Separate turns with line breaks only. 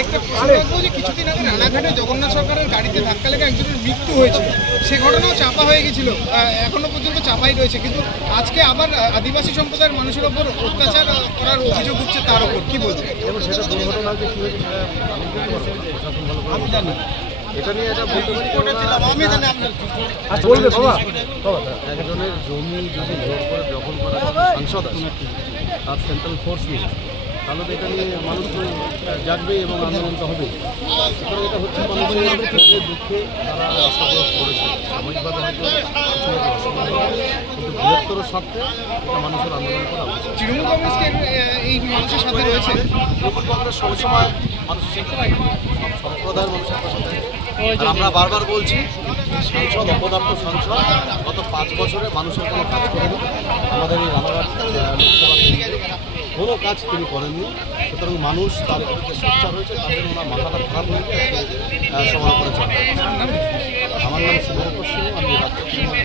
আরেকটা প্রশ্ন রাখব যে কিছুদিন আগে রানাঘাটে জগন্নাথ সরকারের গাড়িতে ধাক্কা লেগে একজনের মৃত্যু হয়েছিল সে ঘটনাও চাপা হয়ে গেছিল। এখনও পর্যন্ত চাপাই রয়েছে। কিন্তু আজকে আবার আদিবাসী সম্প্রদায়ের মানুষের ওপর অত্যাচার করার অভিযোগ উঠছে তার ওপর। কি বলবেন?
সেটা দুর্ঘটনা যে কী হয়েছে আমি বলতে পারছি না, প্রশাসন ভালো করে বলতে পারবে। এটা নিয়ে এটা বলতে পারি
আমি জানি আপনার
আচ্ছা বলবে বাবা। একজনের জমি যদি করে দখল করা সাংসদ আছে, তার সেন্ট্রাল ফোর্স নিয়ে তাহলে এটা নিয়ে মানুষ জাগবে এবং আন্দোলন তো হবে। সুতরাং এটা হচ্ছে মানুষের ক্ষোভে দুঃখে তারা রাস্তা করেছে সাময়িকভাবে হয়তো কিন্তু বৃহত্তর স্বার্থে এটা মানুষের আন্দোলন করা উচিত।
তৃণমূল কংগ্রেসকে এই মানুষের সাথে রয়েছে?
তৃণমূল কংগ্রেস সবসময় মানুষের সাথে। সব সম্প্রদায়ের মানুষের আর আমরা বারবার বলছি সাংসদ অপদার্থ সাংসদ গত পাঁচ বছরে মানুষের কোনো কাজ করেনি। আমাদের এই রানাঘাট কোনো কাজ তিনি করেননি। সুতরাং মানুষ তার সোচ্চার রয়েছে তাদের ওনার মাথাটা খারাপ হয়েছে করেছেন আমার নাম শুভ